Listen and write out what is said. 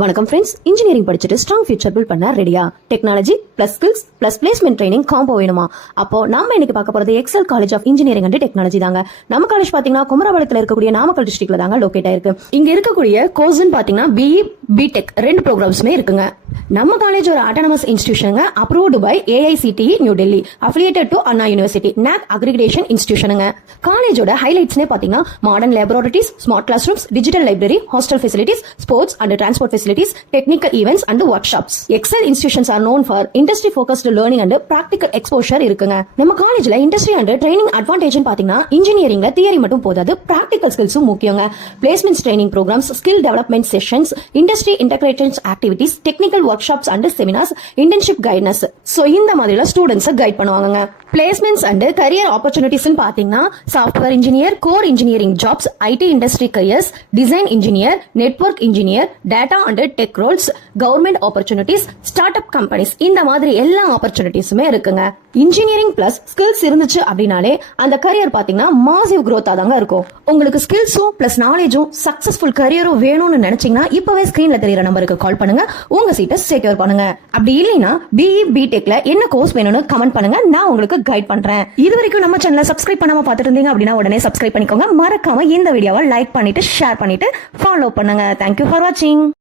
வணக்கம் friends, engineering படிச்சுட்டு strong future build பண்ண ரெடியா? Technology plus skills plus placement training combo வேணுமா? அப்போ நம்ம இன்னைக்கு பார்க்க போறது Excel college of engineering and technology தாங்க. நம்ம காலேஜ் பாத்தீங்கன்னா குமரபாளையத்தில் இருக்கக்கூடிய நாமக்கல் டிஸ்ட்ரிக்ட்ல தாங்க லொகேட் ஆயிருக்கு. இங்க இருக்கக்கூடிய கோர்ஸ்னு பாத்தீங்கன்னா பிஇ பிடெக் ரெண்டு ப்ரோக்ராம்ஸ்மே இருக்குங்க. நம்ம காலேஜ் ஒரு ஆட்டோனமஸ் இன்ஸ்டிடியூஷனுங்க, approved by AICTE New Delhi, affiliated to Anna university, NAC accreditation இன்ஸ்டிடியூஷனுங்க. காலேஜோட ஹைலைட்ஸ்னே பாத்தீங்கன்னா modern laboratories, smart classrooms, digital library, hostel facilities, sports and transport facilities, technical events and workshops. Excel institutions are known for industry focused learning and practical exposure இருக்குங்க. நம்ம காலேஜ்ல industry and training advantage பாத்தீங்கன்னா இன்ஜினியரிங்ல theory மட்டும் போதாது, practical ஸ்கில்ஸும் முக்கியங்க. Placements training programmes, skill development sessions, industry integrations activities, technical workshops and seminars, internship guidance. So இந்த மாதிரில ஸ்டூடெண்ட்ஸ் கைட் பண்ணுவாங்க. பிளேஸ்மெண்ட்ஸ் அண்ட் கரியர் ஆப்பர்ச்சுனிட்டிஸ் பாத்தீங்கன்னா software engineer, core engineering jobs, IT industry careers, design engineer, network engineer, data and tech roles, government opportunities, start up companies, இந்த மாதிரி எல்லா ஆப்பர்ச்சுனிட்டிஸுமே இருக்குங்க. Engineering plus skills இருந்துச்சு அப்படின்னாலே அந்த கரியர் பாத்தீங்கன்னா மாசிவ் growth தாங்க இருக்கும். உங்களுக்கு ஸ்கில்ஸும் பிளஸ் நாலேஜும் சக்சஸ்ஃபுல் கரியரும் வேணும்னு நினைச்சீங்கன்னா இப்பவே ஸ்கிரீன்ல தெரியற நம்பருக்கு கால் பண்ணுங்க, உங்க சீட்டை செக்யூர் பண்ணுங்க. அப்படி இல்லைன்னா பிஇ பிடெக்ல என்ன கோர்ஸ் வேணும்னு கமெண்ட் பண்ணுங்க, நான் உங்களுக்கு கைட் பண்றேன். இது வரைக்கும் நம்ம சேனலை சப்ஸ்கிரைப் பண்ணாம பார்த்துட்டு இருந்தீங்க அப்படின்னா உடனே சப்ஸ்கிரைப் பண்ணிக்கோங்க. மறக்காம இந்த வீடியோவை லைக் பண்ணிட்டு ஷேர் பண்ணிட்டு ஃபாலோ பண்ணுங்க. தேங்க்யூ ஃபார் வாட்சிங்.